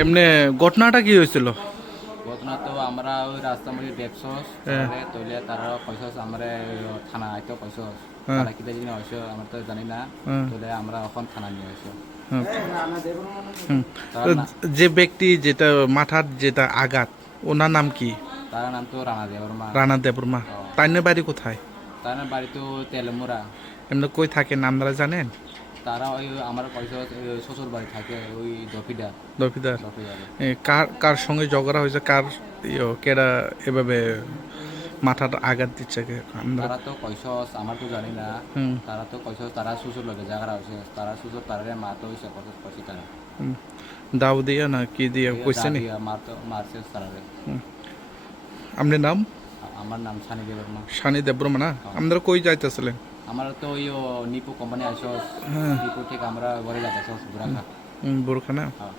এমনি ঘটনাটা কি হয়েছিল? ঘটনা তো আমরা ওই রাস্তা মধ্যে দেখছস তৈলে তারা কইছস আমরা থানা আইতো কইছস তারা কিতা জিনিস হইছে আমরা তো জানি না তৈলে আমরা এখন থানা নিয়ে আসো। যে ব্যক্তি যেটা মাথার যেটা আঘাত ওনার নাম কি? তার নাম তো রানা দেবর্মা। রানা দেবর্মা। তাইনের বাড়ি কোথায়? তার বাড়ি তো তেলমুরা। এমনি কই থাকেন আপনারা জানেন? তারা ওই আমার কইছস শ্বশুর বাড়ি থাকে ওই দফিদার। দফিদার। কার সঙ্গে ঝগড়া হয়েছে? কার কেডা এভাবে মাথার আঘাত দিচ্ছে? তারা তো কইছস আমার তো জানি না। তারা তো কইছস তারা শ্বশুর লগে ঝগড়া হয়েছে তারা শ্বশুর তারে মা তো হইছে কইছি তারা। দাও দিয়া না কি দিয়া কইছে নি? মারছে তারারে। আপনার নাম? আমার নাম সানি দেবর্মা। সানি দেবর্মা না? আপনারা কই যাইতেছিলেন? আমরা তো ওই নিপু কোম্পানি আসছ নিপু থেকে আমরা ঘরে যাচ্ছি বরখা। বরখা না? হ্যাঁ।